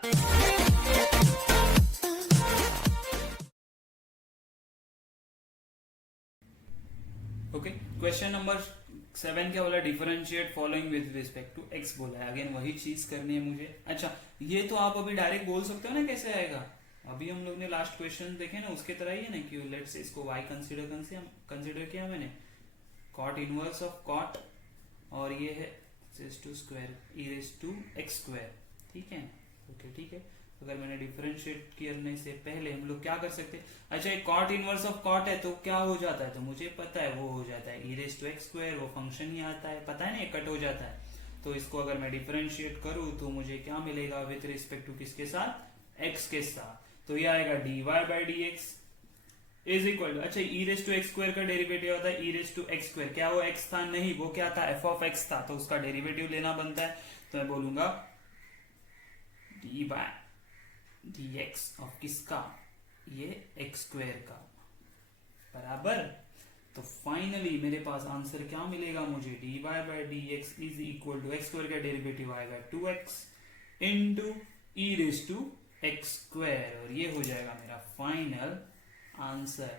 Okay, question number 7 क्या बोला, differentiate following with respect to x बोला है। अगेन वही चीज करनी है मुझे। अच्छा, ये तो आप अभी डायरेक्ट बोल सकते हो ना कैसे आएगा। अभी हम लोग ने लास्ट क्वेश्चन देखे ना, उसके तरह ही है ना कि लेट्स से इसको y कंसीडर किया मैंने, कॉट इनवर्स ऑफ कॉट, और ये है raise to square e raise to x square. ठीक है, ओके ठीक है। अगर मैंने डिफरेंशिएट करने से पहले हम लोग क्या कर सकते हैं, अच्छा एक कॉट इनवर्स ऑफ कॉट है तो क्या हो जाता है, तो मुझे पता है वो हो जाता है e raise to x square, वो फंक्शन ही आता है, पता है ना, ये कट हो जाता है। तो इसको अगर मैं डिफरेंशिएट करूं तो मुझे क्या मिलेगा विथ रिस्पेक्ट टू किसके साथ, एक्स के साथ। तो ये आएगा dy by d x is equal to, अच्छा e raise to x square का डेरिवेटिव होता है e raise to x square, क्या वो एक्स था, नहीं, वो क्या था, एफ ऑफ एक्स था, तो उसका डेरिवेटिव लेना बनता है। तो मैं बोलूंगा d by d x of किसका, ये एक्स स्क्वायर का, बराबर। तो फाइनली मेरे पास आंसर क्या मिलेगा मुझे, d y by d x is equal to x square का डेरिवेटिव आएगा 2x into e raise to x square, और ये हो जाएगा मेरा फाइनल आंसर।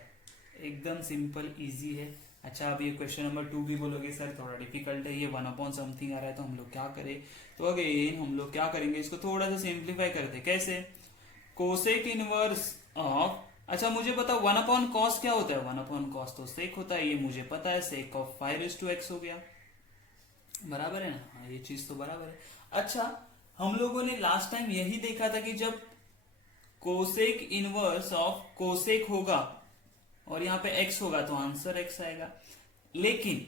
एकदम सिंपल इजी है। अच्छा, अब ये क्वेश्चन नंबर 2 भी बोलोगे सर थोड़ा डिफिकल्ट है, ये 1/समथिंग आ रहा है, तो हम लोग क्या करें, तो अगेन हम लोग क्या करेंगे, इसको थोड़ा सा सिंप्लीफाई करते, कैसे, कोसेक इनवर्स ऑफ, अच्छा मुझे पता 1/cos क्या होता है, 1/cos तो सेक होता है, ये मुझे पता है, सेक ऑफ 5x हो गया, बराबर है ना, हाँ ये चीज तो बराबर है। अच्छा, हम लोगों ने लास्ट टाइम यही देखा था कि जब कोसेक इनवर्स ऑफ कोसेक होगा और यहाँ पे x होगा तो आंसर x आएगा। लेकिन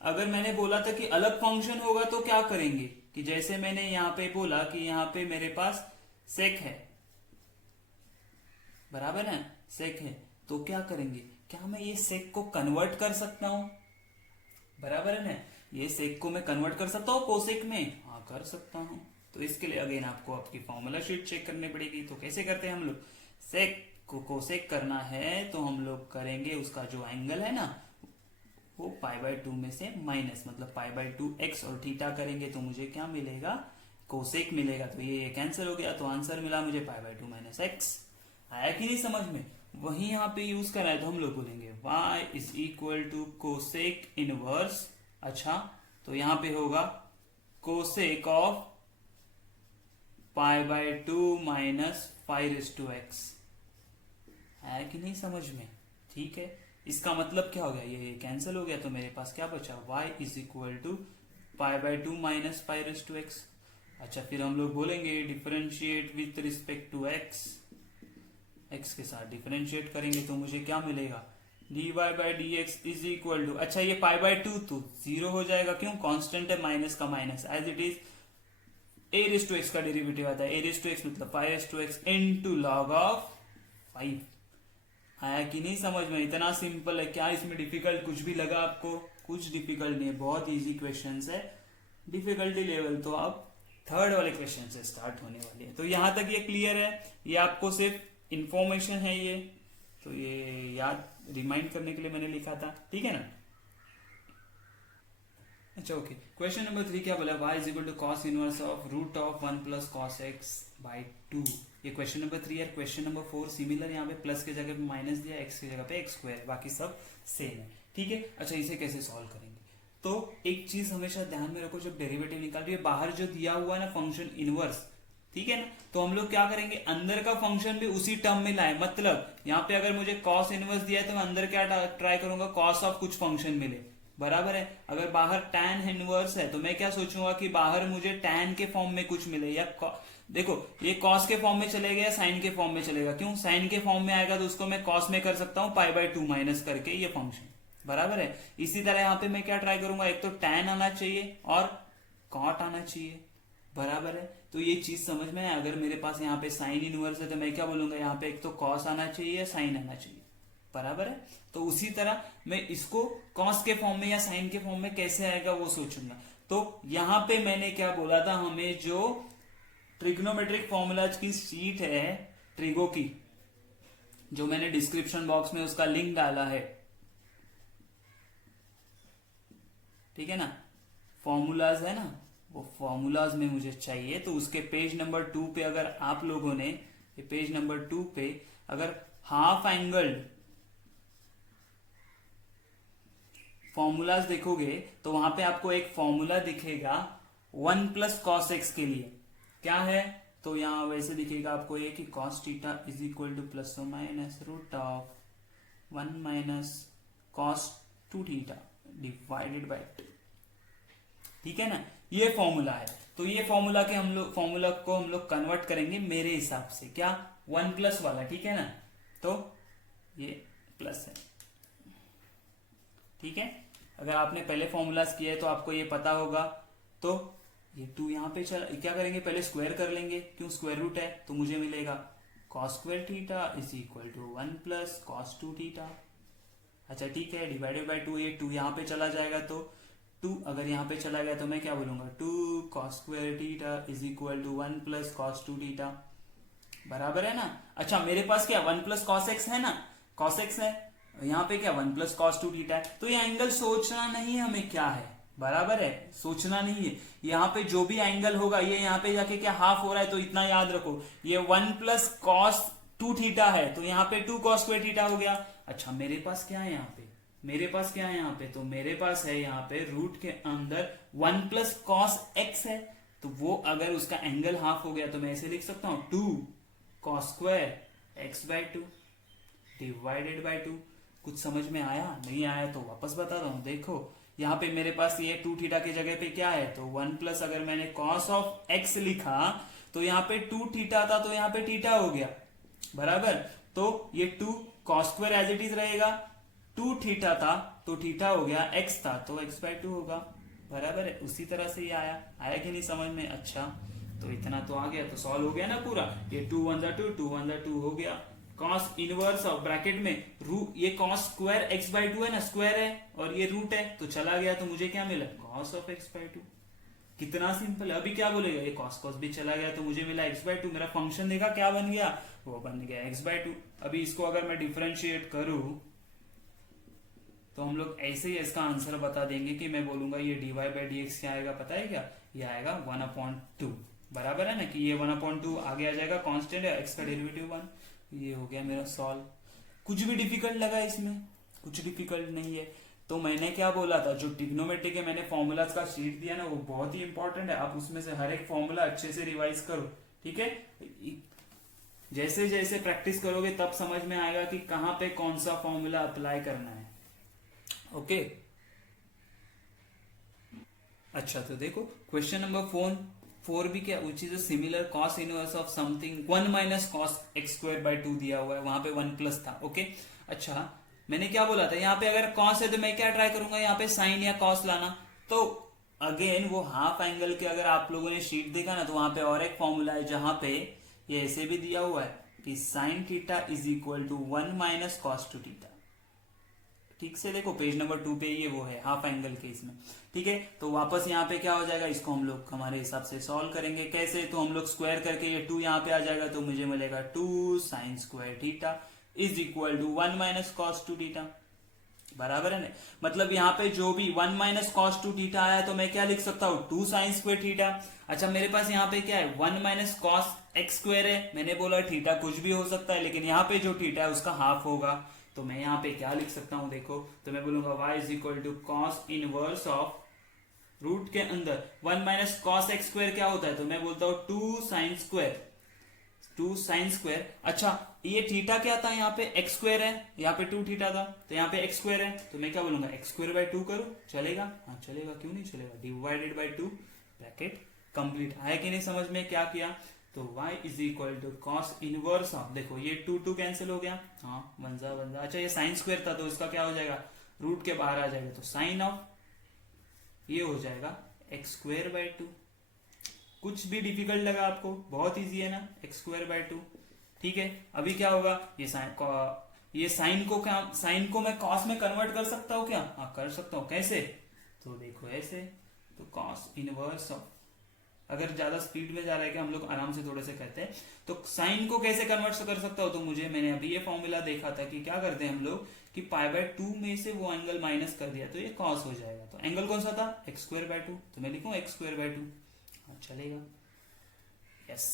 अगर मैंने बोला था कि अलग फंक्शन होगा तो क्या करेंगे, कि जैसे मैंने यहाँ पे बोला कि यहाँ पे मेरे पास सेक है, बराबर है, सेक है, तो क्या करेंगे, क्या मैं ये सेक को कन्वर्ट कर सकता हूं, बराबर है ना, ये सेक को मैं कन्वर्ट कर सकता हूँ कोसेक में, हाँ कर सकता हूं। तो इसके लिए अगेन आपको आपकी फॉर्मूला शीट चेक करनी पड़ेगी। तो कैसे करते हैं हम लोग, सेक को कोसेक करना है तो हम लोग करेंगे उसका जो एंगल है ना वो π/2 में से माइनस, मतलब π/2 x और थीटा करेंगे तो मुझे क्या मिलेगा, कोसेक मिलेगा। तो ये कैंसिल हो गया, तो आंसर मिला मुझे π/2 माइनस एक्स। आया कि नहीं समझ में, वही यहाँ पे यूज करा है, तो हम लोग बोलेंगे y is equal to cosec inverse, अच्छा तो यहाँ पे होगा कोसेक ऑफ π/2 माइनस 5x, है कि नहीं समझ में, ठीक है। इसका मतलब क्या हो गया, ये कैंसिल हो गया, तो मेरे पास क्या बचा, y is equal to π/2 minus 5x। अच्छा, फिर हम लोग बोलेंगे differentiate with respect to x के साथ डिफरेंशिएट करेंगे तो मुझे क्या मिलेगा, dy by d x is equal to, अच्छा ये π/2 तो 0 हो जाएगा, क्यों, कांस्टेंट है, माइनस का minus as it is, a raise to x का डेरिवेटिव आता है, a रेज टू एक्स मतलब 5x इनटू लॉग ऑफ 5। आया कि नहीं समझ में, इतना सिंपल है, क्या इसमें डिफिकल्ट कुछ भी लगा आपको, कुछ डिफिकल्ट नहीं है, बहुत इजी क्वेश्चंस है। डिफिकल्टी लेवल तो अब थर्ड वाले क्वेश्चन से स्टार्ट होने वाली है। तो यहां तक ये क्लियर है, ये आपको सिर्फ इंफॉर्मेशन है ये, तो ये याद रिमाइंड करने के लिए मैंने लिखा था, ठीक है ना। अच्छा ओके, क्वेश्चन नंबर 3 क्या बोला, y is equal to cos inverse of root of 1 plus cos x by 2। ये क्वेश्चन नंबर 3 है। क्वेश्चन नंबर 4 सिमिलर, यहाँ पे प्लस के जगह पे माइनस दिया, एक्स की जगह पे एक्स स्क्वायर, बाकी सब सेम है, ठीक है। अच्छा, इसे कैसे सॉल्व करेंगे, तो एक चीज हमेशा ध्यान में रखो, जब डेरिवेटिव निकाल रही है, बाहर जो दिया हुआ है ना फंक्शन इनवर्स, ठीक है ना, तो हम लोग क्या करेंगे, अंदर का फंक्शन भी उसी टर्म में लाए, मतलब यहाँ पे अगर मुझे कॉस इनवर्स दिया है तो मैं अंदर क्या ट्राई करूंगा, कॉस ऑफ कुछ फंक्शन मिले, बराबर है। अगर बाहर tan इनवर्स है तो मैं क्या सोचूंगा कि बाहर मुझे tan के फॉर्म में कुछ मिले, या देखो ये cos के फॉर्म में चलेगा या sin के फॉर्म में चलेगा, क्यों, sin के फॉर्म में आएगा तो उसको मैं cos में कर सकता हूँ π/2 माइनस करके ये फंक्शन, बराबर है। इसी तरह यहाँ पे मैं क्या ट्राई करूंगा, एक तो tan आना चाहिए और cot आना चाहिए, बराबर है। तो ये चीज समझ में है, अगर मेरे पास यहाँ पे sin इनवर्स है तो मैं क्या बोलूंगा, यहाँ पे एक तो cos आना चाहिए या sin आना चाहिए, बराबर है। तो उसी तरह मैं इसको cos के फॉर्म में या sin के फॉर्म में कैसे आएगा वो सोचूंगा। तो यहां पे मैंने क्या बोला था, हमें जो ट्रिग्नोमेट्रिक फॉर्मूलाज की शीट है ट्रिगो की, जो मैंने डिस्क्रिप्शन बॉक्स में उसका लिंक डाला है, ठीक है ना, फॉर्मूलाज है ना, वो फॉर्मूलाज में मुझे चाहिए। तो उसके पेज नंबर 2 पे अगर आप लोगों ने ये पेज नंबर 2 पे अगर हाफ एंगल फॉर्मूलाज देखोगे तो वहां पे आपको एक फॉर्मूला दिखेगा 1 प्लस कॉस एक्स के लिए। क्या है? तो यहां वैसे दिखेगा आपको ये कि cos theta is equal to plus और minus root of 1 minus cos 2 theta divided by 2। ठीक है ना, ये फॉर्मूला है। तो ये फॉर्मूला को हम लोग कन्वर्ट करेंगे मेरे हिसाब से, क्या 1 प्लस वाला, ठीक है ना। तो ये प्लस है, ठीक है। अगर आपने पहले फॉर्मूलाज किया है तो आपको ये पता होगा। तो ये 2 यहां पे क्या करेंगे, पहले स्क्वायर कर लेंगे, क्यों स्क्वायर रूट है। तो मुझे मिलेगा cos square theta is equal to 1 plus cos 2 theta. अच्छा ठीक है, डिवाइडेड बाय 2, ये 2 यहां पे चला जाएगा तो 2 अगर यहां पे चला गया तो मैं क्या बोलूंगा 2 cos square theta is equal to 1 plus cos 2 theta, बराबर है ना। अच्छा मेरे पास क्या 1 प्लस कॉस एक्स है ना, कॉस एक्स है, यहाँ पे क्या 1 प्लस कॉस 2 थीटा है। तो ये एंगल सोचना नहीं है हमें क्या है, बराबर है, सोचना नहीं है। यहाँ पे जो भी एंगल होगा ये यहाँ पे जाके क्या हाफ हो रहा है, तो इतना याद रखो ये 1 प्लस कॉस 2 थीटा है, तो यहाँ पे 2 कॉस स्क्वायर थीटा हो गया। अच्छा मेरे पास क्या है यहाँ पे, मेरे पास क्या है यहाँ पे, तो मेरे पास है यहाँ पे रूट के अंदर 1 प्लस कॉस एक्स है। तो वो अगर उसका एंगल हाफ हो गया तो मैं ऐसे लिख सकता हूं 2 cos square x by 2 divided by 2। कुछ समझ में आया? नहीं आया तो वापस बता रहा हूं। देखो यहाँ पे मेरे पास ये 2 थीटा की जगह पे क्या है, तो 1 प्लस अगर मैंने कॉस ऑफ एक्स लिखा तो यहाँ पे 2 थीटा था तो यहाँ पे थीटा हो गया, बराबर। तो ये 2 cos square as it is रहेगा, 2 थीटा था तो थीटा हो गया, एक्स था तो एक्स बाय 2 होगा, बराबर है। उसी तरह से ये आया कि नहीं समझ में? अच्छा तो इतना तो आ गया, तो सॉल्व हो गया ना पूरा। ये 2 1 2 2 1 2 हो गया। कॉस इनवर्स ऑफ ब्रैकेट में ये कॉस स्क्वायर एक्स बाय 2 है ना, स्क्वायर है और ये रूट है तो चला गया, तो मुझे क्या मिला कॉस ऑफ एक्स बाय 2। कितना सिंपल है। अभी क्या बोलेगा, ये कॉस कॉस भी चला गया तो मुझे मिला एक्स बाय 2। मेरा फंक्शन देखा क्या बन गया, वो बन गया एक्स बाय 2। अभी इसको अगर मैं डिफरेंशिएट करूं तो हम लोग ऐसे ही इसका आंसर बता देंगे कि मैं बोलूंगा ये dy बाई डी एक्स क्या आएगा, पता है क्या, ये आएगा 1/2, बराबर है ना, कि ये 1/2 आगे आ जाएगा, कांस्टेंट है, x का डेरिवेटिव 1। ये हो गया मेरा सॉल्व। कुछ भी डिफिकल्ट लगा इसमें? कुछ डिफिकल्ट नहीं है। तो मैंने क्या बोला था, जो ट्रिग्नोमेट्री के मैंने फॉर्मूलाज का शीट दिया ना वो बहुत ही इंपॉर्टेंट है। आप उसमें से हर एक फॉर्मूला अच्छे से रिवाइज करो, ठीक है। जैसे जैसे प्रैक्टिस करोगे तब समझ में आएगा कि कहाँ पे कौन सा फॉर्मूला अप्लाई करना है, ओके। अच्छा तो देखो क्वेश्चन नंबर 4 भी क्या, which is similar cos inverse of something 1 minus cos x square by 2 दिया हुआ है, वहां पे 1 प्लस था, ओके। अच्छा मैंने क्या बोला था, यहाँ पे अगर कॉस है तो मैं क्या ट्राई करूंगा, यहाँ पे साइन या कॉस लाना। तो अगेन वो हाफ एंगल के अगर आप लोगों ने शीट देखा ना तो वहां पे और एक फॉर्मूला है जहां पे ये ऐसे भी दिया हुआ है कि sine theta is equal to 1 minus cos 2 theta. ठीक से देखो पेज नंबर 2 पे ये वो है हाफ एंगल के इसमें, ठीक है। तो वापस यहाँ पे क्या हो जाएगा, इसको हम लोग हमारे हिसाब से सॉल्व करेंगे। कैसे, तो हम लोग स्क्वायर करके ये 2 यहाँ पे आ जाएगा तो मुझे मिलेगा 2 sine square theta is equal to 1 minus cos 2 theta, बराबर है ना। मतलब यहाँ पे जो भी 1 माइनस कॉस 2 थीटा आया तो मैं क्या लिख सकता हूँ 2 साइन स्क्वायर थीटा। अच्छा मेरे पास यहाँ पे क्या है 1 माइनस कॉस एक्स स्क्वायर है, मैंने बोला थीटा कुछ भी हो सकता है लेकिन यहाँ पे जो थीटा है उसका हाफ होगा। तो मैं यहाँ पे क्या लिख सकता हूं, देखो तो मैं बोलूंगा y is equal to cos inverse of root के अंदर 1 माइनस कॉस एक्स स्क्वायर क्या होता है, तो मैं बोलता हूं 2 साइन स्क्वायर। अच्छा ये थीटा क्या था, यहाँ पे एक्स स्क्वायर है, यहाँ पे 2 थीटा था तो यहाँ पे एक्स स्क्वायर है, तो मैं क्या बोलूंगा एक्स स्क्वायर बाय 2 करूं, चलेगा? हाँ चलेगा, क्यों नहीं चलेगा, डिवाइडेड बाय 2 ब्रैकेट कंप्लीट। आया कि नहीं समझ में क्या किया। तो y is equal to cos inverse of, देखो ये 2 कैंसिल हो गया, हाँ बंजा। अच्छा ये साइन स्क्वायर था तो इसका क्या हो जाएगा, रूट के बाहर आ जाएगा तो साइन ऑफ ये हो जाएगा एक्स स्क्वायर बाय 2। कुछ भी डिफिकल्ट लगा आपको, बहुत इजी है ना, एक्स स्क्वायर बाय 2, ठीक है। अभी क्या होगा, ये साइन को मैं कॉस में कन्वर्ट कर सकता हूँ क्या, हाँ कर सकता हूँ। कैसे, तो देखो ऐसे, तो कॉस इनवर्स ऑफ अगर ज्यादा स्पीड में जा रहा है कि हम लोग आराम से थोड़े से कहते हैं, तो साइन को कैसे कन्वर्ट कर सकता हो, तो मैंने अभी ये फॉर्मूला देखा था कि क्या करते हैं हम लोग कि π/2 में से वो एंगल माइनस कर दिया तो ये कॉस हो जाएगा। तो एंगल कौन सा था, x²/2, तो मैं लिखूं x²/2, हाँ चलेगा। यस,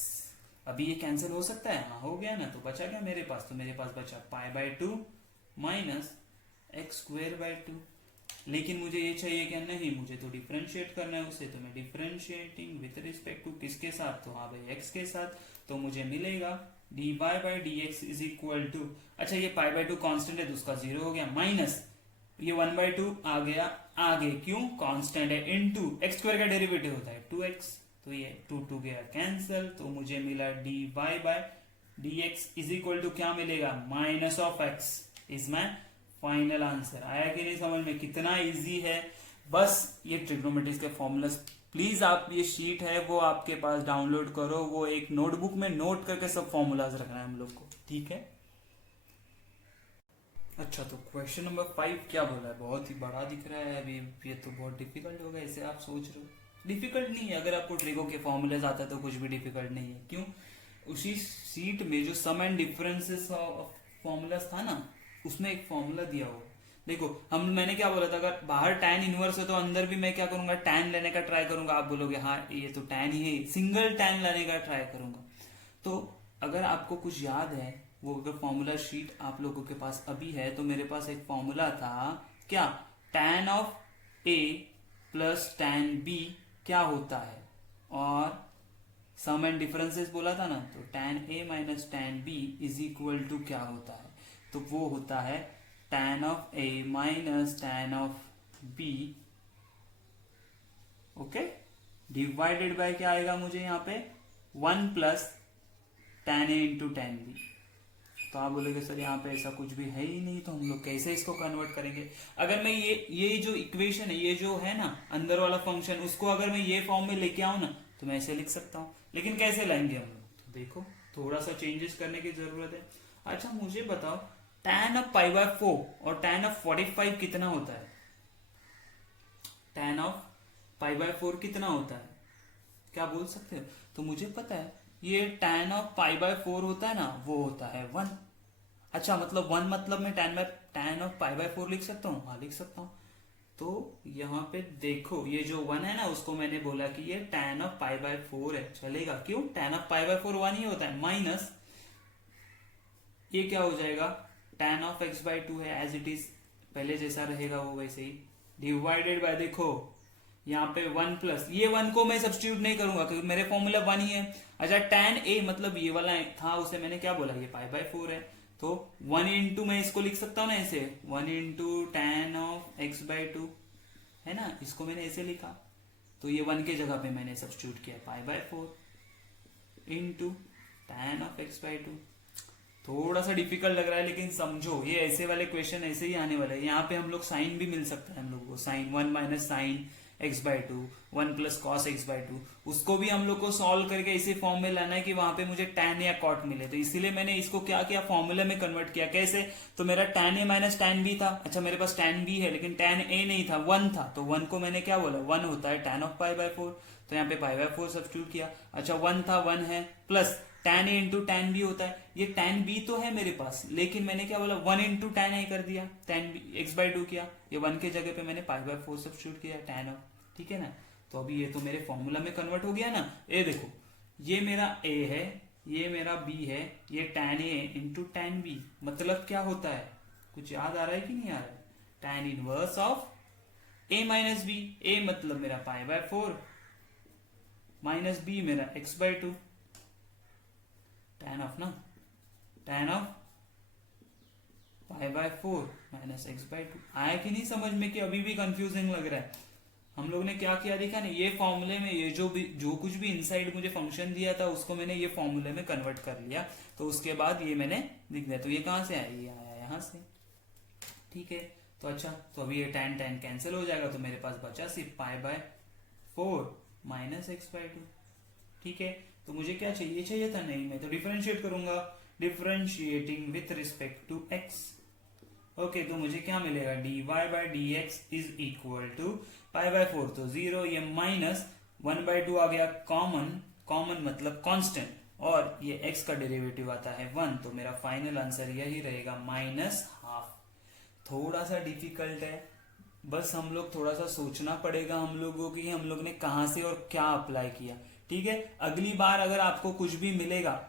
अभी ये कैंसिल हो सकता है, हाँ हो गया ना। तो बचा क्या मेरे पास, तो मेरे पास बचा π/2 माइनस x²/2। लेकिन मुझे ये चाहिए क्या, नहीं मुझे तो डिफरेंशिएट करना है उसे, तो मैं डिफरेंशिएटिंग विथ रिस्पेक्ट टू किसके साथ, तो हाँ भाई x के साथ। तो मुझे मिलेगा dy/dx इज इक्वल टू, अच्छा ये π/2 कांस्टेंट है तो उसका 0 हो गया, माइनस ये 1/2 आ गया आगे, क्यों कांस्टेंट है, इनटू x² का डेरिवेटिव होता है 2x, तो ये 2 गया कैंसिल। तो मुझे मिला dy/dx इज इक्वल टू क्या मिलेगा, -(x) is my final answer. आया कि नहीं समझ में, कितना इजी है। बस ये ट्रिग्नोमेट्री के फॉर्मूलाज, प्लीज आप ये शीट है वो आपके पास डाउनलोड करो, वो एक नोटबुक में नोट करके सब फॉर्मूलाज रखना है हम लोग को, ठीक है। अच्छा, तो क्वेश्चन नंबर 5 क्या बोला है, बहुत ही बड़ा दिख रहा है अभी, ये तो बहुत डिफिकल्ट होगा ऐसे आप सोच रहे हो। डिफिकल्ट नहीं है, अगर आपको ट्रिगो के फॉर्मूलेज आता है तो कुछ भी डिफिकल्ट नहीं है। क्यों, उसी सीट में जो सम एंड डिफरेंसेस ऑफ फॉर्मूलाज था ना, उसमें एक फॉर्मूला दिया हुआ। देखो मैंने क्या बोला था, अगर बाहर tan इनवर्स है तो अंदर भी मैं क्या करूंगा, tan लेने का ट्राई करूंगा। आप बोलोगे हाँ ये तो tan ही है, सिंगल tan लेने का ट्राई करूंगा। तो अगर आपको कुछ याद है, वो अगर फॉर्मूला शीट आप लोगों के पास अभी है, तो मेरे पास एक फॉर्मूला था क्या, tan of a plus tan b क्या होता है, और सम एंड डिफरेंसेस बोला था ना, तो tan a minus tan b is equal to क्या होता है, तो वो होता है tan of a minus tan of b, okay, divided by क्या आएगा मुझे यहाँ पे 1 plus tan a into tan b। तो आप बोलोगे सर यहाँ पे ऐसा कुछ भी है ही नहीं, तो हम लोग कैसे इसको कन्वर्ट करेंगे। अगर मैं ये जो इक्वेशन है, ये जो है ना अंदर वाला फंक्शन, उसको अगर मैं ये फॉर्म में लेके आऊं ना, तो मैं ऐसे लिख सकता हूं। लेकिन कैसे लाएंगे हम लोग, तो देखो थोड़ा सा चेंजेस करने की जरूरत है। अच्छा मुझे बताओ, tan ऑफ π/4 और tan ऑफ 45 कितना होता है, tan ऑफ π/4 कितना होता है, क्या बोल सकते हो। तो मुझे पता है ये tan ऑफ π/4 होता है ना, वो होता है 1। अच्छा मतलब 1 मतलब मैं tan ऑफ π/4 लिख सकता हूँ, हाँ लिख सकता हूँ। तो यहाँ पे देखो ये जो 1 है ना, उसको मैंने बोला कि ये tan ऑफ π/4 है, चलेगा। क्यों, tan ऑफ π/4 1 ही होता है, माइनस ये क्या हो जाएगा, tan ऑफ x/2 है एज इट इज, पहले जैसा रहेगा वो वैसे ही, डिवाइडेड बाय, देखो यहाँ पे 1 प्लस, ये 1 को मैं सब्स्टिट्यूट नहीं करूंगा क्योंकि मेरे फॉर्मूला 1 ही है। अच्छा tan a मतलब ये वाला था, उसे मैंने क्या बोला, ये π/4 है, तो 1 इंटू मैं इसको लिख सकता हूँ ना ऐसे, 1 इंटू tan ऑफ x/2 है ना, इसको मैंने ऐसे लिखा। तो ये 1 के जगह पे मैंने सब्स्टिट्यूट किया π/4 इंटू tan ऑफ x/2। थोड़ा सा डिफिकल्ट लग रहा है, लेकिन समझो ये ऐसे वाले क्वेश्चन ऐसे ही आने वाले हैं। यहाँ पे हम लोग साइन भी मिल सकता है हम लोग को, sine 1 minus sine x/2, 1 plus cos x/2, उसको भी हम लोग को सॉल्व करके इसी फॉर्म में लाना है कि वहां पे मुझे tan या cot मिले। तो इसीलिए मैंने इसको क्या किया, फॉर्मूले में कन्वर्ट किया। कैसे, तो मेरा tan a minus tan b था, अच्छा मेरे पास tan b है लेकिन tan a नहीं था, 1 था, तो 1 को मैंने क्या बोला, 1 होता है tan ऑफ π/4, तो यहाँ पे π/4 सब्स्टिट्यूट किया। अच्छा 1 था, 1 है, plus tan a into tan b होता है, ये tan b तो है मेरे पास, लेकिन मैंने क्या बोला 1 इंटू tan a कर दिया, tan x/2 किया, ये 1 के जगह पे मैंने π/4 सब्स्टिट्यूट किया tan ऑफ, ठीक है ना। तो अभी ये तो मेरे फॉर्मूला में कन्वर्ट हो गया ना। ये देखो ये मेरा a है, ये मेरा b है, ये tan a into tan b मतलब क्या होता है, कुछ याद आ रहा है कि नहीं आ रहा है, tan inverse of a minus b, a मतलब मेरा π/4 माइनस b मेरा x/2, tan ऑफ ना, tan ऑफ π/4 माइनस x/2। आया कि नहीं समझ में, कि अभी भी कंफ्यूजिंग लग रहा है। हम लोग ने क्या किया देखा ना, ये फॉर्मूले में ये जो कुछ भी इनसाइड मुझे फंक्शन दिया था उसको मैंने ये फॉर्मूले में कन्वर्ट कर लिया, तो उसके बाद ये मैंने लिख दिया। तो ये कहां से आया, ये आया यहां से, ठीक है। तो अच्छा, तो अभी ये tan tan कैंसिल हो जाएगा, तो मेरे पास बचा सिर्फ π/4 माइनस x/2, ठीक है। तो मुझे क्या चाहिए था, नहीं मैं तो डिफरेंशिएट करूंगा, differentiating with respect to x, okay. तो मुझे क्या मिलेगा, dy/dx इज इक्वल टू π/4 तो 0, ये माइनस 1/2 आ गया कॉमन, कॉमन मतलब कांस्टेंट, और ये x का डेरिवेटिव आता है 1, तो मेरा फाइनल आंसर यही रहेगा -12। थोड़ा सा डिफिकल्ट है, बस हम लोग थोड़ा सा सोचना पड़ेगा हम लोगों की, हम लोग ने कहां से और क्या अप्लाई किया। ठीक है, अगली बार अगर आपको कुछ भी मिलेगा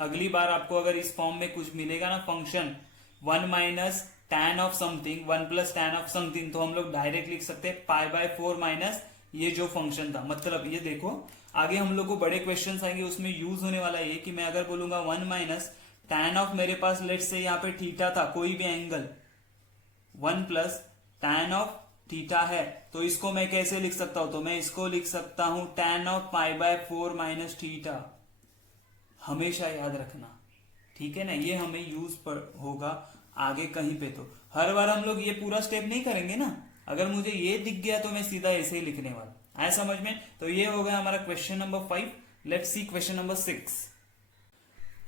अगली बार आपको अगर इस फॉर्म में कुछ मिलेगा ना function 1 minus tan of something 1 plus tan of something, तो हम लोग डायरेक्ट लिख सकते हैं π/4 माइनस ये जो फंक्शन था। मतलब ये देखो आगे हम लोग को बड़े क्वेश्चन आएंगे उसमें यूज होने वाला ये कि मैं अगर बोलूंगा 1 माइनस tan ऑफ, मेरे पास लेट से यहाँ पे थीटा था कोई भी angle, 1 plus tan of theta है, तो इसको मैं कैसे लिख सकता हूं, तो मैं इसको लिख सकता हूं tan ऑफ π/4 माइनस थीटा। हमेशा याद रखना, ठीक है ना, ये हमें यूज पर होगा आगे कहीं पे। तो हर बार हम लोग ये पूरा स्टेप नहीं करेंगे ना, अगर मुझे ये दिख गया तो मैं सीधा ऐसे ही लिखने वाला, आया समझ में। तो ये हो गया हमारा question number 5। Let's see question number 6।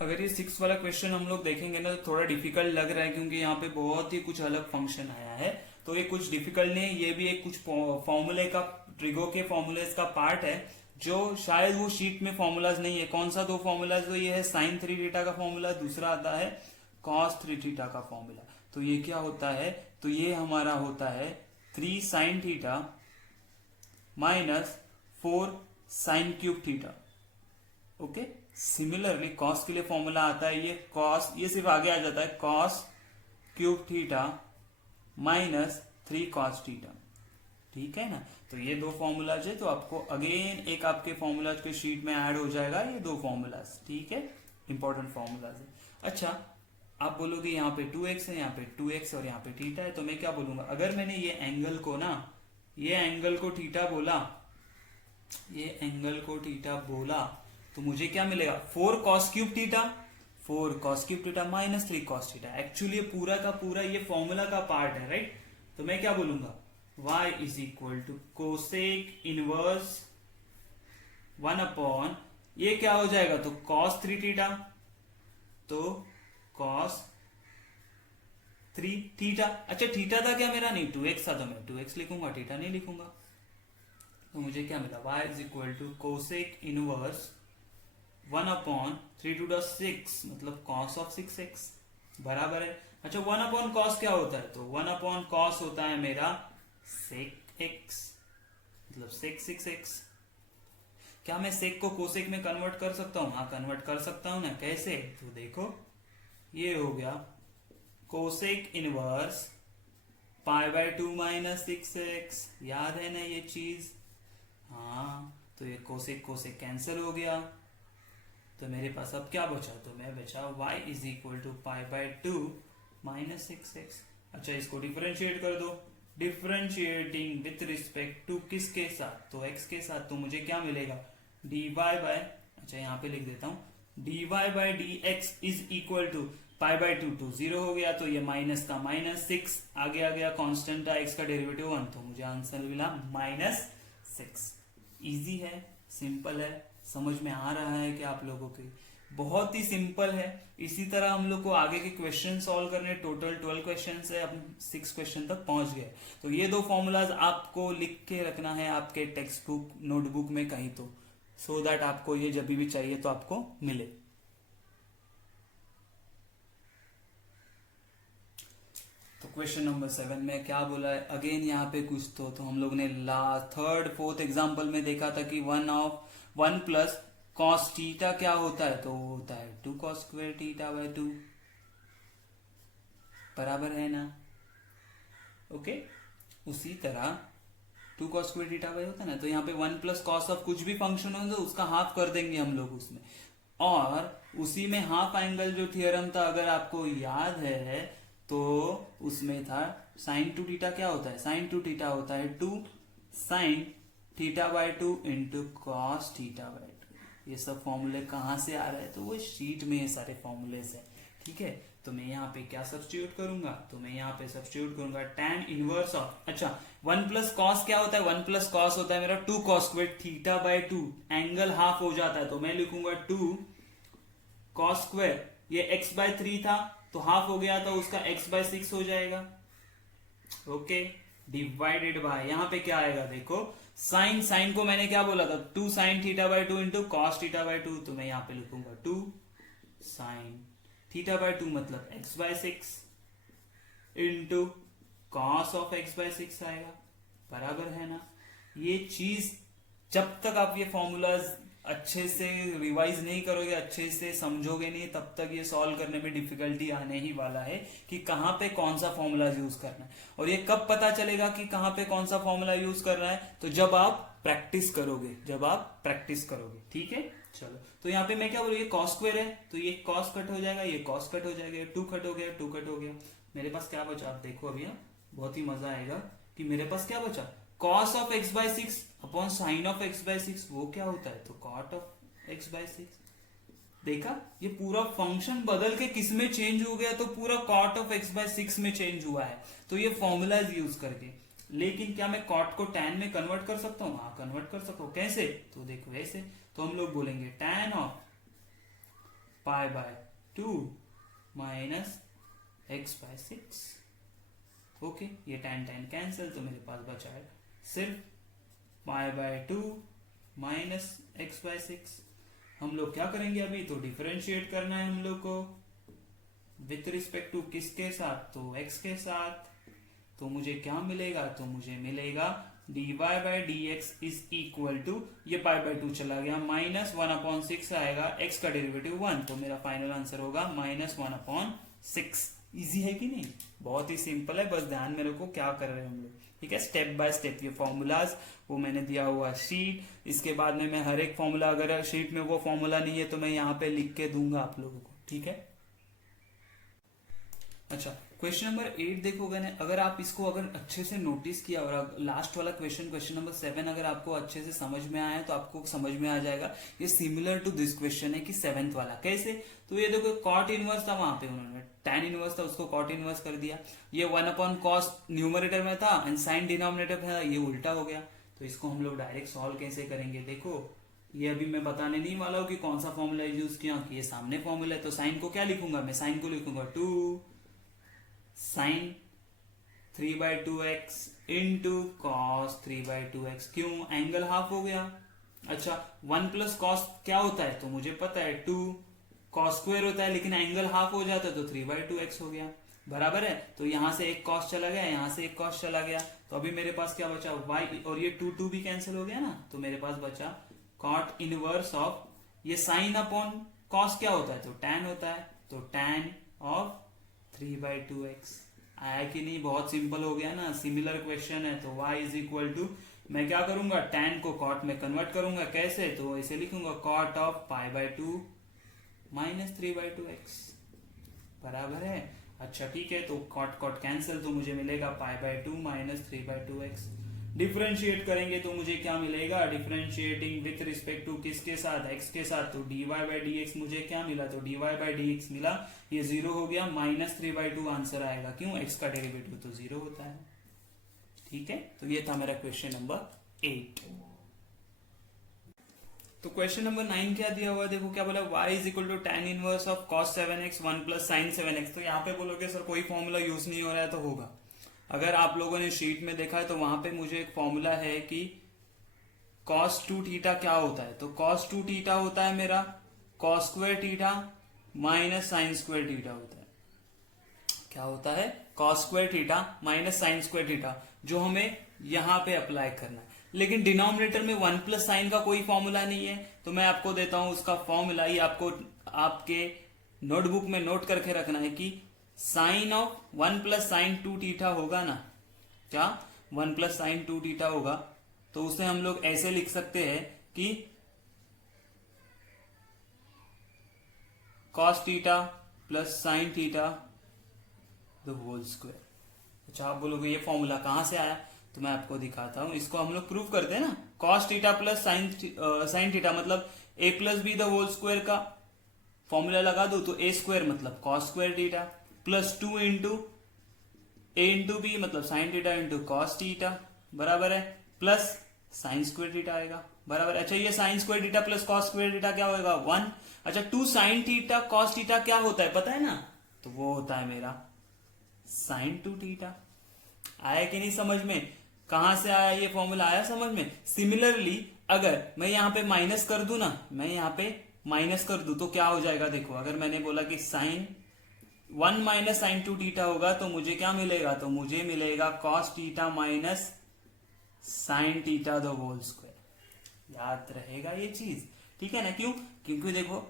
अगर ये 6 वाला क्वेश्चन हम लोग देखेंगे ना तो थोड़ा डिफिकल्ट लग रहा है, क्योंकि यहाँ पे बहुत ही कुछ अलग फंक्शन आया है। तो ये कुछ डिफिकल्ट नहीं है, ये भी एक कुछ फॉर्मूले का, ट्रिगो के फॉर्मूलेस का पार्ट है, जो शायद वो शीट में फॉर्मूलाज नहीं है। कौन सा दो फॉर्मूलाज, तो ये है sin 3 थीटा का फॉर्मूला, दूसरा आता है cos 3 थीटा का फॉर्मूला। तो ये क्या होता है, तो ये हमारा होता है 3 sin theta minus 4 sin cube theta. Okay, similarly cos के लिए फॉर्मूला आता है ये cos, ये सिर्फ आगे आ जाता है cos cube theta minus 3 cos theta. ठीक है ना, तो ये दो फॉर्मूलाज है, तो आपको अगेन एक आपके फॉर्मूलाज के शीट में ऐड हो जाएगा ये दो फॉर्मूलाज। ठीक है, इंपॉर्टेंट फॉर्मूलाज है। अच्छा, आप बोलोगे यहाँ पे 2x है, यहाँ पे 2x और यहाँ पे थीटा है, तो मैं क्या बोलूंगा, अगर मैंने ये एंगल को ना, ये एंगल को थीटा बोला, ये एंगल को थीटा बोला, तो मुझे क्या मिलेगा 4 cos cube theta, 4 cos cube theta minus 3 cos theta. Actually पूरा का पूरा ये फॉर्मूला का पार्ट है, राइट। तो मैं क्या बोलूंगा y is equal to cosec inverse 1 upon, ये क्या हो जाएगा, तो cos 3 थीटा, तो cos 3 थीटा। अच्छा, थीटा था क्या मेरा, नहीं 2x था, तो मैं 2x लिखूंगा, थीटा नहीं लिखूंगा। तो मुझे क्या मिला, y is equal to cosec inverse 1 upon 3 to the 6 मतलब cos ऑफ 6x बराबर है। अच्छा, 1 अपॉन cos क्या होता है, तो 1 अपॉन cos होता है मेरा sec x मतलब sec 6x। क्या मैं sec को कोसेक में कन्वर्ट कर सकता हूं, हाँ कन्वर्ट कर सकता हूं ना, कैसे, तो देखो ये हो गया कोसेक इनवर्स π/2 माइनस 6x, याद है ना ये चीज, हाँ। तो ये कोसेक कोसेक कैंसिल हो गया, तो मेरे पास अब क्या बचा, तो मैं बचा y is equal to π/2 minus 6x। अच्छा, इसको डिफरेंशिएट कर दो, डिफरेंशिएटिंग विथ रिस्पेक्ट टू किसके साथ, तो x के साथ, तो मुझे क्या मिलेगा dy बाय, अच्छा यहाँ पे लिख देता हूं dy by dx is equal to π/2, तो 0 हो गया, तो ये माइनस का माइनस 6 आगे आ गया, कांस्टेंट था x का डेरिवेटिव 1, तो मुझे आंसर मिला -6। इजी है, सिंपल है, समझ में आ रहा है कि आप लोगों के, बहुत ही सिंपल है। इसी तरह हम लोग को आगे के क्वेश्चन सॉल्व करने, टोटल 12 क्वेश्चन है, अपन 6 क्वेश्चन तक पहुंच गए। तो ये दो फॉर्मूलाज आपको लिख के रखना है आपके टेक्स्ट बुक नोटबुक में कहीं, तो सो दैट आपको ये जब भी चाहिए तो आपको मिले। तो क्वेश्चन नंबर 7 में क्या बोला है, अगेन यहाँ पे कुछ तो हम लोग ने थर्ड फोर्थ एग्जाम्पल में देखा था कि 1 प्लस cos थीटा क्या होता है, तो होता है 2 cos स्क्वायर थीटा बाय 2, बराबर है ना। ओके, उसी तरह 2 cos स्क्वायर थीटा बाय होता है ना, तो यहाँ पे 1 प्लस cos ऑफ कुछ भी फंक्शन हो तो उसका हाफ कर देंगे हम लोग उसमें, और उसी में हाफ एंगल जो थियरम था अगर आपको याद है, तो उसमें था sin 2 थीटा क्या होता है, sin 2 थीटा होता है 2 sin theta by 2 into cos theta by 2। ये सब फॉर्मूले कहाँ से आ रहे हैं, तो वो शीट में ये सारे फॉर्मूले है। ठीक है, तो मैं यहाँ पे क्या सब्स्टिट्यूट करूंगा, तो मैं यहाँ पे सब्स्टिट्यूट करूंगा tan इनवर्स ऑफ, अच्छा 1 प्लस कॉस क्या होता है, 1 प्लस कॉस होता है मेरा 2 cos square theta by 2, angle half हो जाता है, तो मैं लिखूंगा 2 cos स्क्वायर, ये x बाय 3 था तो हाफ हो गया, तो उसका x बाय 6 हो जाएगा। ओके, डिवाइडेड बाय, यहाँ पे क्या आएगा देखो साइन को मैंने क्या बोला था, 2 sine theta by 2 into cos theta by 2, तो मैं यहां पे लिखूंगा 2 साइन थीटा बाई 2 मतलब x by 6 into cos of x by 6 आएगा, बराबर है ना। ये चीज जब तक आप ये फॉर्मूलाज अच्छे से रिवाइज नहीं करोगे, अच्छे से समझोगे नहीं, तब तक ये सॉल्व करने में डिफिकल्टी आने ही वाला है कि कहाँ पे कौन सा फॉर्मूला यूज करना है। और ये कब पता चलेगा कि कहाँ पे कौन सा फॉर्मूला यूज करना है, तो जब आप प्रैक्टिस करोगे, जब आप प्रैक्टिस करोगे, ठीक है। चलो, तो यहाँ पे मैं क्या बोलूँ, ये कॉस स्क्वायर है तो ये कॉस कट हो जाएगा, ये कॉस कट हो जाएगा, 2 कट हो गया, 2 कट हो गया। मेरे पास क्या बचा, आप देखो अभी, बहुत ही मजा आएगा कि मेरे पास क्या बचा, cos of x by 6 upon sine of x by 6, वो क्या होता है, तो कॉट ऑफ x बाय 6। देखा, ये पूरा फंक्शन बदल के किस में चेंज हो गया, तो पूरा कॉट ऑफ x बाय 6 में चेंज हुआ है, तो ये फॉर्मूला यूज करके। लेकिन क्या मैं कॉट को टैन में कन्वर्ट कर सकता हूँ, हाँ कन्वर्ट कर सकता हूँ। कैसे, तो देखो वैसे, तो हम लोग बोलेंगे tan of pi by 2 minus x by 6। Okay, ये टैन टैन कैंसिल, तो मेरे पास बचा है सिर्फ pi by 2 minus x by 6। हम लोग क्या करेंगे अभी, तो डिफरेंशिएट करना है हम लोग को विथ रिस्पेक्ट टू किसके साथ, तो x के साथ। तो मुझे क्या मिलेगा, तो मुझे मिलेगा dy by d x is equal to, ये पाई बाय 2 चला गया, माइनस 1/6 आएगा, x का डेरिवेटिव 1, तो मेरा फाइनल आंसर होगा -1/6। इजी है कि नहीं, बहुत ही सिंपल है, बस ध्यान में रखो क्या कर रहे हैं हम लोग, ठीक है। स्टेप बाय स्टेप ये फॉर्मूलाज, वो मैंने दिया हुआ शीट, इसके बाद में मैं हर एक फॉर्मूला, अगर शीट में वो फॉर्मूला नहीं है तो मैं यहाँ पे लिख के दूंगा आप लोगों को, ठीक है। अच्छा, क्वेश्चन नंबर 8 देखोगे ना, अगर आप इसको अगर अच्छे से नोटिस किया और लास्ट वाला क्वेश्चन नंबर 7 अगर आपको अच्छे से समझ में आया तो आपको समझ में आ जाएगा ये सिमिलर टू दिस क्वेश्चन है कि 7th वाला। कैसे, तो ये देखो कॉट इनवर्स था, वहां पे उन्होंने टैन इनवर्स था उसको कॉट इनवर्स कर दिया, ये 1/cos न्यूमरेटर में था एंड साइन डिनोमिनेटर में था, ये उल्टा हो गया। तो इसको हम लोग डायरेक्ट सॉल्व कैसे करेंगे, देखो ये अभी मैं बताने नहीं वाला हूँ कि कौन सा फॉर्मूला यूज किया, कि ये सामने फॉर्मूला है। तो साइन को क्या लिखूंगा मैं, साइन को लिखूंगा 2 sign 3/2x into cos 3/2x। क्यों, एंगल हाफ हो गया। अच्छा, 1 प्लस कॉस क्या होता है, तो मुझे पता है 2 कॉस स्क्वायर होता है, लेकिन एंगल हाफ हो जाता है तो 3/2x हो गया, बराबर है। तो यहां से एक कॉस चला गया, यहां से एक कॉस चला गया, तो अभी मेरे पास क्या बचा, y, और ये 2 भी कैंसिल हो गया ना, तो मेरे पास बचा कॉट इनवर्स ऑफ, ये साइन अपॉन कॉस क्या होता है, तो टैन होता है, तो टैन ऑफ 3/2x। आया कि नहीं, बहुत सिंपल हो गया ना, सिमिलर क्वेश्चन है। तो y इज इक्वल टू, मैं क्या करूंगा, टैन को कॉट में कन्वर्ट करूंगा, कैसे, तो ऐसे लिखूंगा कॉट ऑफ π/2 माइनस 3/2x, बराबर है। अच्छा ठीक है, तो कॉट कॉट कैंसिल, तो मुझे मिलेगा π/2 माइनस 3/2x। डिफरेंशिएट करेंगे तो मुझे क्या मिलेगा, डिफरेंशिएटिंग विथ रिस्पेक्ट टू किसके साथ, x के साथ, तो dy बाई डी एक्स मुझे क्या मिला, तो dy बाई डी एक्स मिला, ये 0 हो गया, -3/2 आंसर आएगा। क्यों, x का डेरिवेटिव तो 0 होता है, ठीक है। तो ये था मेरा क्वेश्चन नंबर 8। तो क्वेश्चन नंबर 9 क्या दिया हुआ, देखो क्या बोला, y is equal to tan inverse of cos 7x 1 plus sin 7x। तो यहाँ पे बोलोगे सर कोई फॉर्मूला यूज नहीं हो रहा है, तो होगा। अगर आप लोगों ने शीट में देखा है तो वहां पे मुझे एक फॉर्मूला है कि cos 2 थीटा क्या होता है, तो cos 2 थीटा होता है मेरा cos square theta minus sign square theta होता है। क्या होता है, cos square theta minus sign square theta, जो हमें यहां पे अप्लाई करना है। लेकिन डिनोमिनेटर में 1 प्लस साइन का कोई फॉर्मूला नहीं है, तो मैं आपको देता हूं उसका फॉर्मूला। ये आपको आपके नोटबुक में नोट करके रखना है कि sine of 1 plus sine 2 theta होगा ना, क्या 1 प्लस साइन 2 थीटा होगा, तो उसे हम लोग ऐसे लिख सकते हैं कि cos theta plus sine theta the whole square. अच्छा, आप बोलोगे ये फॉर्मूला कहां से आया, तो मैं आपको दिखाता हूं। इसको हम लोग प्रूव करते हैं ना, cos theta plus sine theta मतलब a plus b the whole square का फॉर्मूला लगा दो, तो a स्क्वायर मतलब cos square theta plus 2 into a into बी मतलब sine theta into cos theta, बराबर है, प्लस साइन स्क्वायर थीटा आएगा, बराबर। अच्छा, ये sign square theta plus cos square theta क्या होगा, 1। अच्छा, 2 साइन थीटा कॉस थीटा क्या होता है पता है ना, तो वो होता है मेरा साइन 2 थीटा। आया कि नहीं समझ में, कहां से आया ये फॉर्मूला, आया समझ में। सिमिलरली अगर मैं यहाँ पे माइनस कर दूं ना, मैं यहाँ पे माइनस कर दूं तो क्या हो जाएगा, देखो अगर मैंने बोला कि साइन 1 माइनस साइन 2 थीटा होगा तो मुझे क्या मिलेगा, तो मुझे मिलेगा cos theta minus sine theta the whole square. याद रहेगा ये चीज, ठीक है ना। क्यों, क्योंकि देखो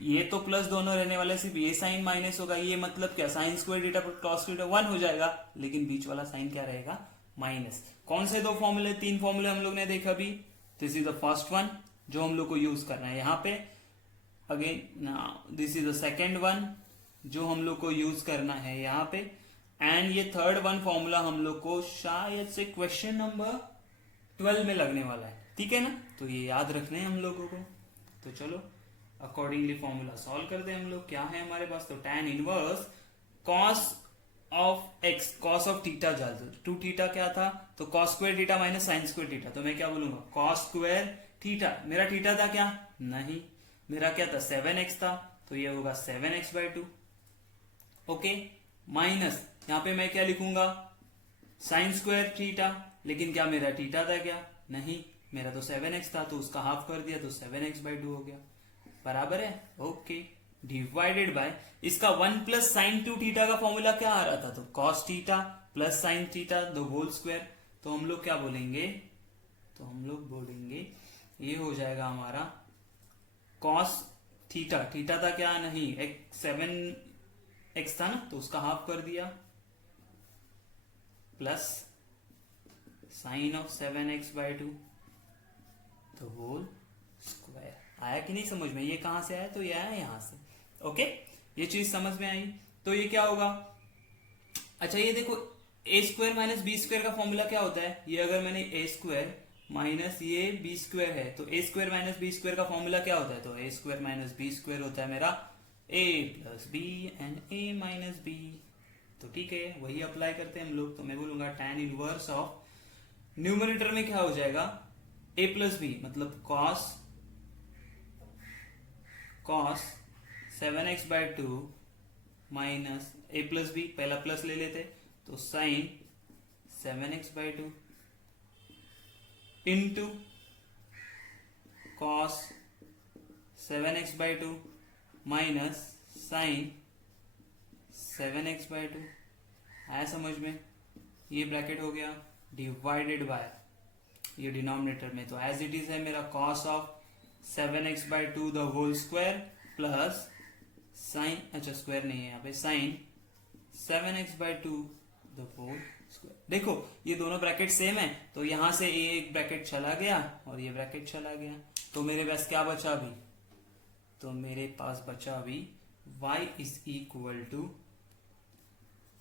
ये तो प्लस दोनों रहने वाले, सिर्फ ये साइन माइनस होगा, ये मतलब क्या, साइन स्क्वायर थीटा पर कॉस थीटा 1 हो जाएगा, लेकिन बीच वाला साइन क्या रहेगा, माइनस। कौन से दो फॉर्मूले, 3 फॉर्मूले हम लोग ने देखा अभी। This is the first one जो हम लोग को यूज करना है यहाँ पे। Again now this is the second one जो हम लोग को यूज करना है यहाँ पे। एंड ये थर्ड वन फॉर्मूला हम लोग को शायद से क्वेश्चन नंबर 12 में लगने वाला है, ठीक है ना। तो ये याद रखने हैं हम लोगों को। तो चलो अकॉर्डिंगली फॉर्मूला सॉल्व करते हैं हम लोग। क्या है हमारे पास, तो tan inverse cos of x, cos of theta डाल दो। 2 थीटा क्या था, तो cos square theta minus sign square theta, तो मैं क्या बोलूंगा, कॉस स्क्वायर थीटा। मेरा थीटा था क्या, नहीं, मेरा क्या था 7x था, तो ये होगा 7x/2। ओके, माइनस यहां पे मैं क्या लिखूंगा, साइन स्क्वायर थीटा, लेकिन क्या मेरा थीटा था क्या, नहीं, मेरा तो 7x था, तो उसका हाफ कर दिया तो 7x/2 हो गया, बराबर है। ओके, डिवाइडेड बाय इसका 1 प्लस साइन 2 थीटा का फॉर्मूला क्या आ रहा था, तो cos theta plus sine theta the whole square. तो हम लोग क्या बोलेंगे, तो हम लोग बोलेंगे ये हो जाएगा हमारा कॉस थीटा, थीटा था क्या, नहीं, 7x था ना, तो उसका हाफ कर दिया, प्लस साइन ऑफ 7x/2 तो होल स्क्वायर। आया कि नहीं समझ में, ये कहां से आया, तो ये आया यहां से। ओके, ये चीज समझ में आई। तो ये क्या होगा, अच्छा ये देखो a square minus b square का फॉर्मूला क्या होता है, ये अगर मैंने ए स्क्वायर माइनस ये बी स्क्वायर है, तो a square minus b square का फॉर्मूला क्या होता है, तो a square minus b square होता है मेरा a plus b and a minus b. तो ठीक है, वही अप्लाई करते हैं हम लोग। तो मैं बोलूंगा tan इनवर्स ऑफ, न्यूमरेटर में क्या हो जाएगा, ए प्लस बी, मतलब cos 7x/2 minus a plus b, पहला प्लस ले लेते तो sine 7x/2 into cos 7x/2 minus sine 7x/2। आया समझ में, ये ब्रैकेट हो गया, डिवाइडेड बाय ये डिनोमिनेटर में, तो एज इट इज है मेरा cos of 7x/2 the whole square plus sine, अच्छा स्क्वायर नहीं है यहाँ पे, sign 7x/2 the whole square. देखो ये दोनों ब्रैकेट सेम है, तो यहां से एक ब्रैकेट चला गया और ये ब्रैकेट चला गया, तो मेरे पास क्या बचा अभी, तो मेरे पास बचा अभी y is equal to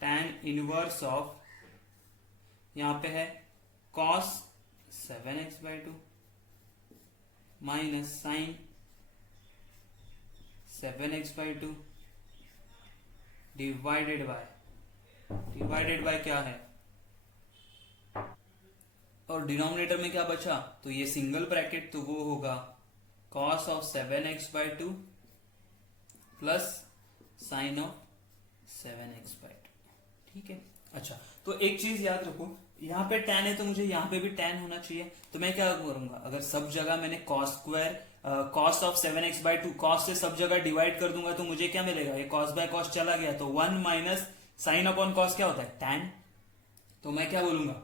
tan inverse of, यहां पे है cos 7x/2 minus sine 7x/2 divided by क्या है, और डिनोमिनेटर में क्या बचा, तो ये सिंगल ब्रैकेट, तो वो होगा cos of 7x/2 plus sine of 7x/2, ठीक है। अच्छा, तो एक चीज याद रखो, यहाँ पे tan है तो मुझे यहाँ पे भी tan होना चाहिए, तो मैं क्या करूंगा, अगर सब जगह मैंने cos square cos of 7x/2 cos से सब जगह डिवाइड कर दूंगा तो मुझे क्या मिलेगा, ये cos बाय cos चला गया, तो 1 माइनस साइन अपॉन cos क्या होता है, tan। तो मैं क्या बोलूंगा,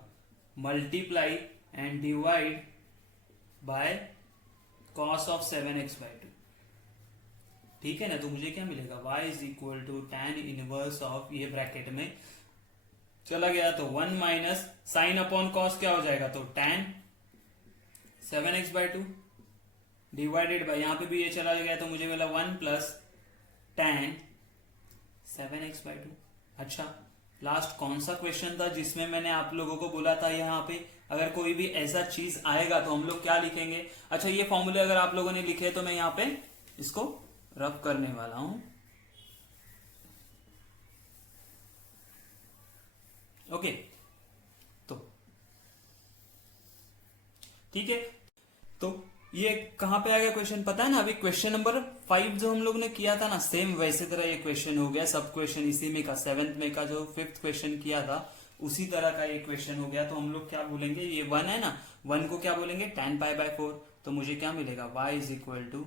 multiply and divide by cos of 7x/2, ठीक है ना। तो मुझे क्या मिलेगा, y is equal to tan inverse of, ये ब्रैकेट में चला गया तो 1 माइनस साइन अपॉन cos क्या हो जाएगा, तो tan 7x/2 डिवाइडेड बाय, यहां पे भी ये चला गया तो मुझे मिला 1 प्लस tan 7x/2। अच्छा, लास्ट कौन सा क्वेश्चन था जिसमें मैंने आप लोगों को बोला था यहाँ पे अगर कोई भी ऐसा चीज आएगा तो हम लोग क्या लिखेंगे। अच्छा, ये फॉर्मूले अगर आप लोगों ने लिखे तो मैं यहाँ पे इसको रब करने वाला हूं। ओके, तो ठीक है, तो ये कहां पे आएगा क्वेश्चन पता है ना, अभी क्वेश्चन नंबर 5 जो हम लोग ने किया था ना, सेम वैसे तरह ये क्वेश्चन हो गया, सब क्वेश्चन इसी में का, 7th में का जो 5th क्वेश्चन किया था उसी तरह का ये क्वेश्चन हो गया। तो हम लोग क्या बोलेंगे, ये 1 है ना, 1 को क्या बोलेंगे, tan पाई बाय 4। तो मुझे क्या मिलेगा, y is equal to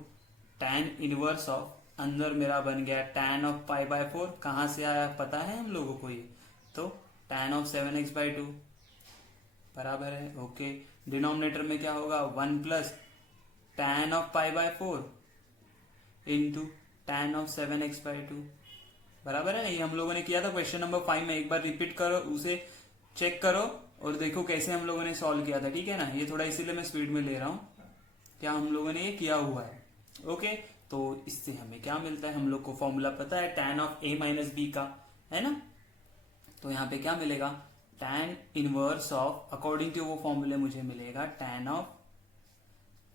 tan inverse of, अंदर मेरा बन गया tan ऑफ पाई बाय 4। कहां से आया पता है हम लोगों को ये, तो tan ऑफ 7x/2 बराबर है। ओके, डिनोमिनेटर में क्या होगा, 1 plus tan of pi by 4 into tan of 7x/2 बराबर है। ये हम लोगों ने किया था क्वेश्चन नंबर 5 में। एक बार रिपीट करो, उसे चेक करो और देखो कैसे हम लोगों ने सॉल्व किया था, ठीक है ना। ये थोड़ा इसीलिए मैं स्पीड में ले रहा हूं, क्या हम लोगों ने ये किया हुआ है। ओके, तो इससे हमें क्या मिलता है, हम लोग को फॉर्मूला पता है tan of a minus b का, है ना। तो यहाँ पे क्या मिलेगा, tan inverse of, according to वो फॉर्मूले मुझे मिलेगा tan of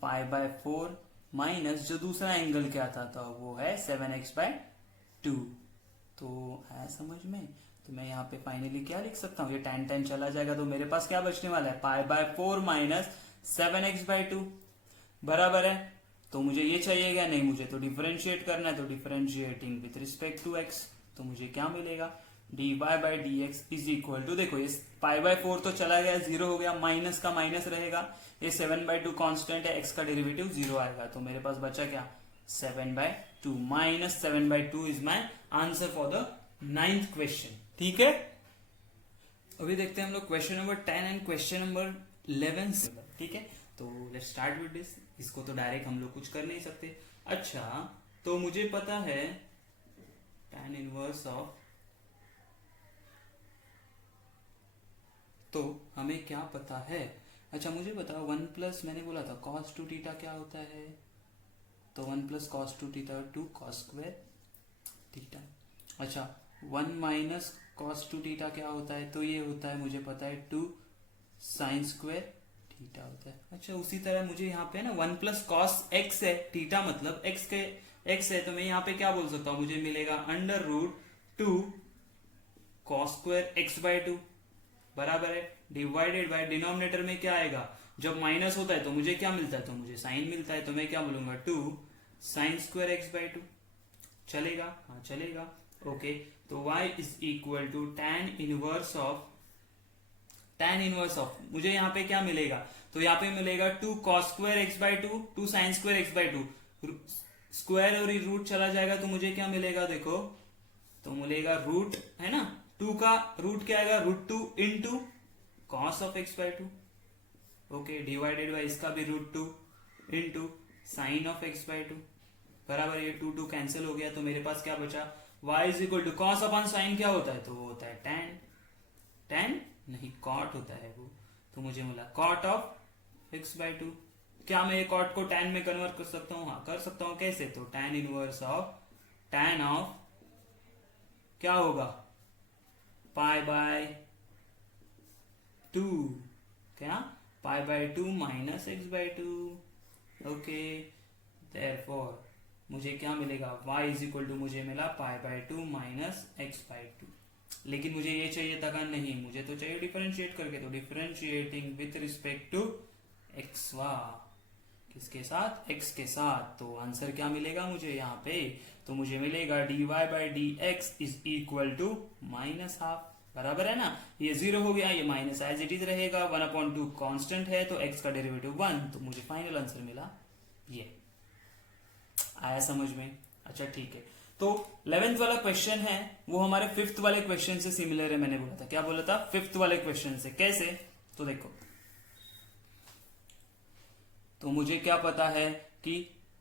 pi by 4 minus जो दूसरा एंगल क्या था, तो वो है 7x/2। तो है समझ में। तो मैं यहाँ पे फाइनली क्या लिख सकता हूँ, ये tan चला जाएगा तो मेरे पास क्या बचने वाला है, पाई बाय 4 माइनस 7x/2 बराबर है। तो मुझे ये चाहिए क्या, नहीं मुझे तो डिफरेंशिएट करना है, तो differentiating with respect to x, तो मुझे क्या मिलेगा, dy/dx इज इक्वल टू, देखो ये पाई बाय 4 तो चला गया, 0 हो गया, माइनस का माइनस रहेगा, ये 7/2 कांस्टेंट है, x का डेरिवेटिव 0 आएगा, तो मेरे पास बचा क्या, 7/2 minus 7/2 is my answer for the 9th question. ठीक है, अभी देखते हैं हम लोग question number 10 and question number 11। ठीक है, तो लेट्स स्टार्ट विद दिस। इसको तो डायरेक्ट हम लोग कुछ कर नहीं सकते। अच्छा, तो मुझे पता है tan इनवर्स ऑफ, तो हमें क्या पता है, अच्छा मुझे बताओ 1 प्लस, मैंने बोला था cos 2 थीटा क्या होता है, तो 1 plus cos 2 theta 2 cos square theta. अच्छा, 1 माइनस cos 2 थीटा क्या होता है, तो ये होता है, मुझे पता है 2 साइन स्क्वायर थीटा होता है। अच्छा, उसी तरह मुझे यहाँ पे ना 1 प्लस cos x है, थीटा मतलब x है, तो मैं यहाँ पे क्या बोल सकता हूँ, मुझे मिलेगा √2 cos स्क्वायर x/2 बराबर है, डिवाइडेड बाय, डिनोमिनेटर में क्या आएगा, जब माइनस होता है तो मुझे क्या मिलता है, तो मुझे साइन मिलता है, तो मैं क्या बोलूंगा 2 साइन स्क्वायर x/2। चलेगा, हाँ चलेगा। ओके, तो y is equal to tan inverse of, मुझे यहाँ पे क्या मिलेगा, तो यहाँ पे मिलेगा 2 cos square x/2 2 sine square x/2, square और रूट चला जाएगा, तो मुझे क्या मिलेगा, देखो तो मिलेगा रूट, है ना, 2 का रूट क्या आएगा, √2 into cos of x/2। Okay, divided by इसका भी √2 इंटू साइन ऑफ x/2 बराबर, ये 2 कैंसिल हो गया, तो मेरे पास क्या बचा, y is equal to cos upon sine क्या होता है, तो वो होता है tan नहीं कॉट होता है वो, तो मुझे मिला कॉट ऑफ x/2। क्या मैं कॉट को tan में कन्वर्ट कर सकता हूँ, हाँ कर सकता हूँ, कैसे, तो tan inverse of tan of क्या होगा, पाई बाय 2, क्या, पाई by 2 minus x/2। Okay, therefore मुझे क्या मिलेगा, y इज इक्वल टू, मुझे मिला पाई बाय 2 माइनस x/2। लेकिन मुझे ये चाहिए था का नहीं, मुझे तो चाहिए डिफरेंशिएट करके, तो differentiating with respect to x, किसके साथ, x के साथ, तो आंसर क्या मिलेगा मुझे यहाँ पे, तो मुझे मिलेगा dy/dx इज इक्वल टू -½ बराबर है ना, ये 0 हो गया, ये माइनस एज इट इज रहेगा, 1/2 कांस्टेंट है, तो x का डेरिवेटिव 1, तो मुझे फाइनल आंसर मिला ये। आया समझ में। अच्छा ठीक है, तो 11th वाला क्वेश्चन है वो हमारे 5th वाले क्वेश्चन से सिमिलर है। मैंने बोला था, क्या बोला था, 5th वाले क्वेश्चन से, कैसे, तो देखो, तो मुझे क्या पता है कि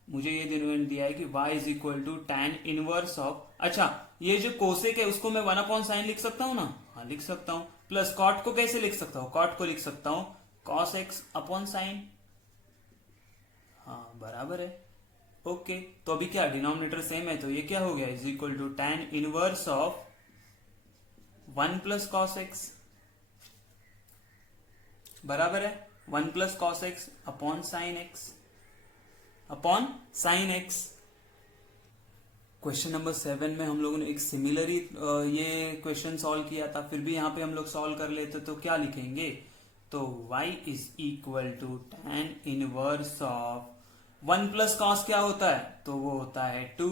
मुझे ये दिया है कि y is equal to tan inverse of, अच्छा ये जो कोसेक है उसको मैं 1/sin लिख सकता हूं ना, हाँ लिख सकता हूं, प्लस कॉट को कैसे लिख सकता हूं, कॉट को लिख सकता हूं cos x अपॉन साइन, हाँ बराबर है। ओके, तो अभी क्या, डिनोमिनेटर सेम है, तो ये क्या हो गया, is equal to tan inverse of 1 plus cos x बराबर है 1 plus cos x upon sine x। Question number 7 में हम लोगों ने एक सिमिलर ही ये क्वेश्चन सॉल्व किया था, फिर भी यहाँ पे हम लोग सॉल्व कर लेते, तो क्या लिखेंगे, तो y is equal to tan inverse of 1 plus cos क्या होता है, तो वो होता है 2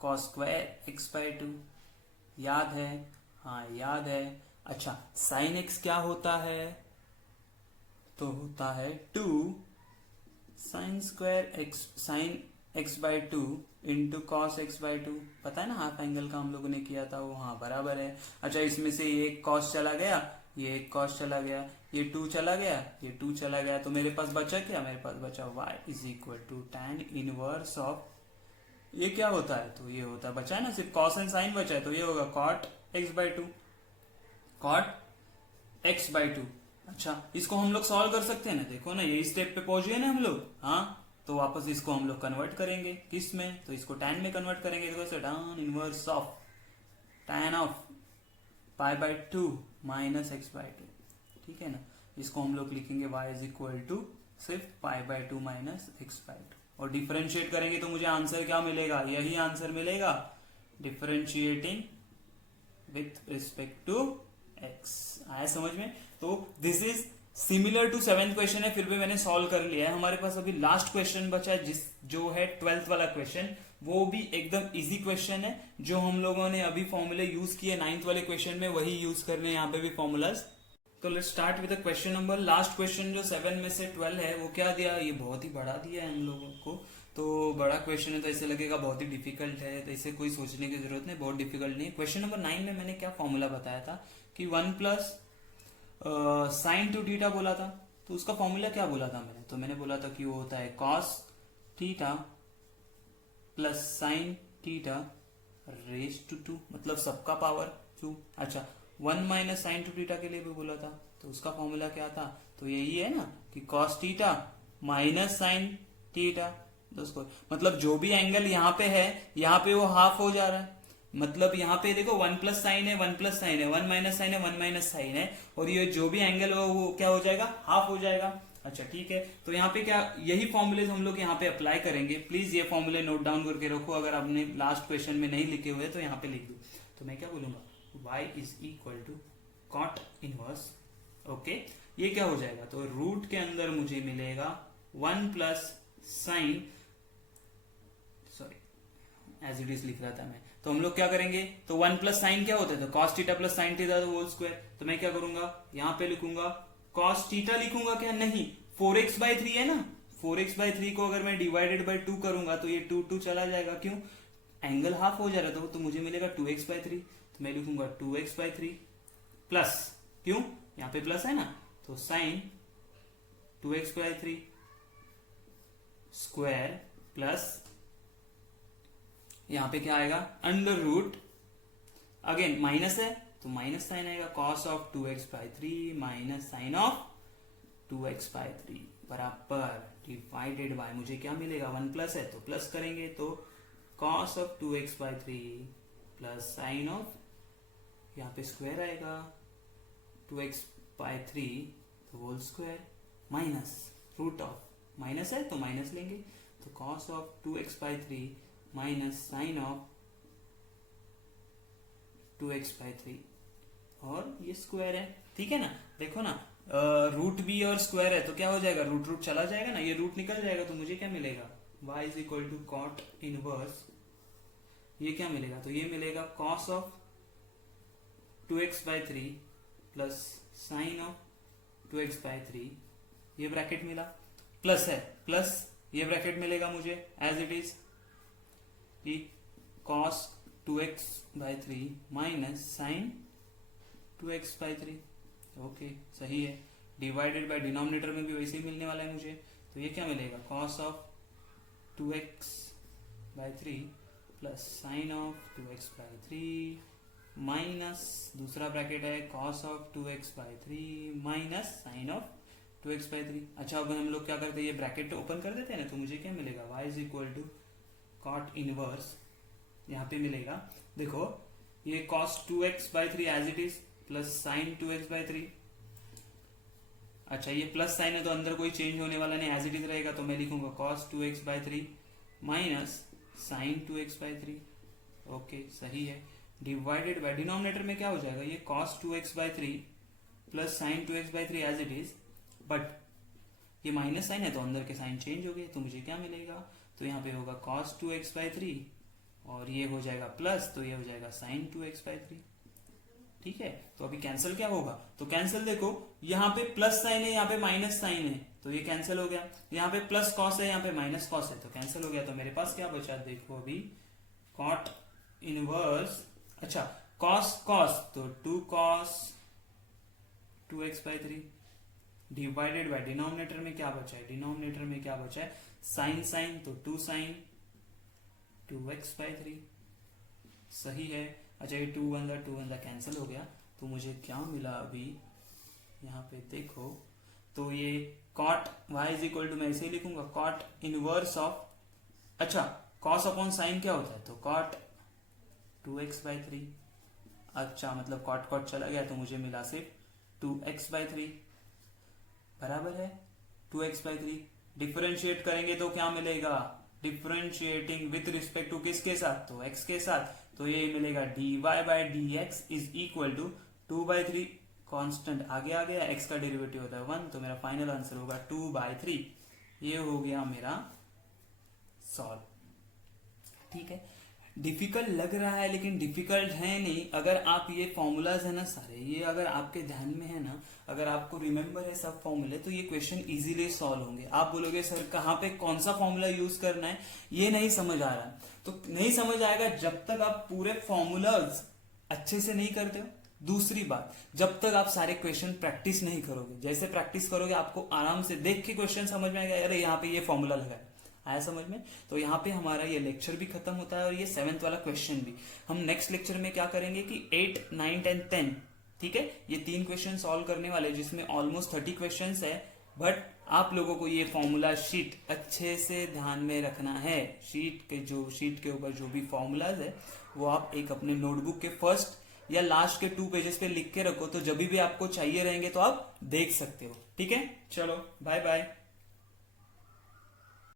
cos स्क्वायर x/2, याद है, हाँ याद है। अच्छा, साइन एक्स क्या होता है? तो होता है 2 sine square x, sine x by 2 into cos x by 2। पता है ना, हाफ एंगल का हम लोगों ने किया था वो, हाँ बराबर है। अच्छा, इसमें से ये एक कॉस चला गया, ये एक कॉस चला गया, ये 2 चला गया, ये 2 चला गया, तो मेरे पास बचा क्या? मेरे पास बचा y is equal to tan inverse of, ये क्या होता है? तो ये होता है, बचा है ना सिर्फ कॉस एंड साइन बचा है, तो ये होगा cot x by 2, cot x by 2। अच्छा, इसको हम लोग सॉल्व कर सकते हैं ना, देखो ना यही स्टेप पे पहुंच गए ना हम लोग। हाँ, तो वापस इसको हम लोग कन्वर्ट करेंगे किस में? तो इसको tan में कन्वर्ट करेंगे, तो कैसे? tan inverse of tan of pi by 2 minus x by 2, ठीक है ना। इसको हम लोग लिखेंगे y इज इक्वल टू सिर्फ pi by 2 minus x by 2, और डिफरेंशिएट करेंगे तो मुझे आंसर क्या मिलेगा? यही आंसर मिलेगा, differentiating with respect to x. आया समझ में? तो this is similar to 7th question है, फिर भी मैंने सॉल्व कर लिया है। हमारे पास अभी लास्ट क्वेश्चन बचा है, जो है 12th वाला क्वेश्चन। वो भी एकदम इजी क्वेश्चन है, जो हम लोगों ने अभी फॉर्मूले यूज किए 9th वाले क्वेश्चन में, वही यूज करने यहाँ पे भी फॉर्मूलाज। तो let's start with the question number, last question जो 7 में से 12 है, वो क्या दिया? ये बहुत ही बड़ा दिया है हम लोगों को। तो बड़ा क्वेश्चन है तो ऐसे लगेगा बहुत ही डिफिकल्ट है, तो इसे कोई सोचने की जरूरत नहीं, बहुत डिफिकल्ट नहीं है। क्वेश्चन नंबर 9 में मैंने क्या फॉर्मूला बताया था कि 1 प्लस साइन टू थीटा बोला था। तो उसका फॉर्मूला क्या बोला था मैंने? तो मैंने बोला था कि वो होता है cos theta plus sine theta raise to 2, मतलब सबका पावर 2। अच्छा, 1 माइनस साइन टू थीटा के लिए भी बोला था, तो उसका फॉर्मूला क्या था? तो यही है ना कि cos theta minus sine theta, दोस्तों मतलब जो भी एंगल यहाँ पे है, यहाँ पे वो हाफ हो जा रहा है। मतलब यहाँ पे देखो 1 प्लस साइन है, 1 प्लस साइन है, 1 माइनस साइन है, 1 माइनस साइन है, और ये जो भी एंगल हो वो क्या हो जाएगा? हाफ हो जाएगा। अच्छा ठीक है, तो यहाँ पे क्या, यही फॉर्मूले हम लोग यहाँ पे अप्लाई करेंगे। प्लीज ये फॉर्मूले नोट डाउन करके रखो, अगर आपने लास्ट क्वेश्चन में नहीं लिखे हुए तो यहाँ पे लिख दो। तो मैं क्या बोलूंगा? y is equal to cot inverse, okay, ये क्या हो जाएगा? तो रूट के अंदर मुझे मिलेगा 1 plus sine, sorry as it is लिख रहा था मैं। तो हम लोग क्या करेंगे? तो 1 प्लस साइन क्या होता है? तो cos theta plus sine theta whole square. तो मैं क्या करूंगा? यहाँ पे लिखूंगा कॉस थीटा, लिखूंगा क्या? नहीं, 4x/3 है ना, 4x/3 को अगर मैं डिवाइडेड बाई 2 करूंगा तो ये 2 चला जाएगा, क्यों? एंगल हाफ हो जा रहा था, तो मुझे मिलेगा 2x/3। तो मैं लिखूंगा 2x/3 प्लस, क्यों? यहाँ पे प्लस है ना, तो साइन 2x/3 स्क्वायर प्लस यहाँ पे क्या आएगा? अंडर रूट, अगेन माइनस है तो माइनस साइन आएगा, cos of 2x/3 minus sine of 2x/3 बराबर डिवाइडेड बाय, मुझे क्या मिलेगा? 1 प्लस है तो प्लस करेंगे, तो cos of 2x/3 plus sine of, यहाँ पे स्क्वायर आएगा 2x/3 तो whole square minus root of, minus है तो माइनस लेंगे, तो cos of 2x/3 minus sine of 2x/3, और ये स्क्वायर है, ठीक है ना। देखो ना, रूट भी और स्क्वायर है तो क्या हो जाएगा? रूट रूट चला जाएगा ना, ये रूट निकल जाएगा, तो मुझे क्या मिलेगा? y is equal to cot inverse, ये क्या मिलेगा? तो ये मिलेगा cos of 2x/3 plus sine of 2x/3, ये ब्रैकेट मिला, प्लस है, प्लस ये ब्रैकेट मिलेगा मुझे एज इट इज कि cos 2x/3 minus sine 2x/3, okay सही है, डिवाइडेड बाय डिनोमिनेटर में भी वैसे ही मिलने वाला है मुझे, तो ये क्या मिलेगा? cos of 2x/3 plus sine of 2x/3 minus दूसरा ब्रैकेट है cos of 2x/3 minus sine of 2x/3। अच्छा, अब हम लोग क्या करते हैं? ये ब्रैकेट ओपन कर देते हैं ना, तो मुझे क्या मिलेगा? y is equal to cot inverse, यहाँ पे मिलेगा, देखो ये cos 2x/3 as it is plus sine 2x/3। अच्छा, ये प्लस साइन है तो अंदर कोई चेंज होने वाला नहीं, एज इट इज रहेगा, तो मैं लिखूंगा cos 2x/3 minus sine 2x/3, okay सही है, डिवाइडेड बाय डिनोमिनेटर में क्या हो जाएगा? ये cos 2x/3 plus sine 2x/3 as it is, but ये माइनस साइन है तो अंदर के साइन चेंज हो गए, तो मुझे क्या मिलेगा? तो यहाँ पे होगा cos 2x/3 और ये हो जाएगा प्लस, तो ये हो जाएगा साइन 2x/3, ठीक है, तो अभी कैंसिल क्या होगा, तो कैंसिल देखो, यहाँ पे प्लस साइन है, यहाँ पे माइनस साइन है, तो ये कैंसिल हो गया। यहाँ पे प्लस कॉस है, यहाँ पे माइनस कॉस है, तो कैंसिल हो गया। तो मेरे पास क्या बचा देखो अभी, कॉट इनवर्स, अच्छा कॉस कॉस, तो 2 cos 2x/3 divided by denominator में क्या बचा है, डिनोमिनेटर में क्या बचा है, साइन साइन, तो 2 साइन 2x/3 सही है। अच्छा ये 2 1 कैंसिल हो गया, तो मुझे क्या मिला अभी यहाँ पे देखो, तो ये cot y is equal to, मैं ऐसे ही लिखूंगा, कॉट इनवर्स ऑफ, अच्छा कॉस अपॉन साइन क्या होता है, तो कॉट 2x/3, अच्छा मतलब कॉट कॉट चला गया, तो मुझे मिला सिर्फ 2x/3 बराबर है 2x/3। डिफरेंशिएट करेंगे तो क्या मिलेगा, डिफरेंशिएटिंग विथ रिस्पेक्ट टू किसके साथ, तो x के साथ, तो ये मिलेगा dy/dx is equal to 2/3, constant आगे आ गया, x का डेरिवेटिव होता है 1, तो मेरा फाइनल आंसर होगा 2/3। ये हो गया मेरा सॉल्व। ठीक है, डिफिकल्ट लग रहा है लेकिन डिफिकल्ट है नहीं। अगर आप ये फॉर्मूलाज है ना सारे, ये अगर आपके ध्यान में है ना, अगर आपको रिमेंबर है सब फॉर्मूले, तो ये क्वेश्चन इजीली सॉल्व होंगे। आप बोलोगे सर कहाँ पे कौन सा फॉर्मूला यूज करना है, ये नहीं समझ आ रहा, तो नहीं समझ आएगा जब तक आप पूरे फॉर्मूलाज अच्छे से नहीं करते हो। दूसरी बात, जब तक आप सारे क्वेश्चन प्रैक्टिस नहीं करोगे, जैसे प्रैक्टिस करोगे आपको आराम से देख के क्वेश्चन समझ में आएगा, अरे यहाँ पे ये फॉर्मूला लगा है, आया समझ में। तो यहाँ पे हमारा ये लेक्चर भी खत्म होता है और ये 7th वाला क्वेश्चन भी। हम नेक्स्ट लेक्चर में क्या करेंगे कि 8, 9, 10, 10, ठीक है, ये 3 क्वेश्चन सॉल्व करने वाले, जिसमें ऑलमोस्ट 30 क्वेश्चन है। बट आप लोगों को ये फॉर्मूला शीट अच्छे से ध्यान में रखना है। शीट के ऊपर जो भी फॉर्मूलाज है वो आप एक अपने नोटबुक के फर्स्ट या लास्ट के 2 पेजेस पे लिख के रखो, तो जब भी आपको चाहिए रहेंगे तो आप देख सकते हो। ठीक है, चलो बाय बाय।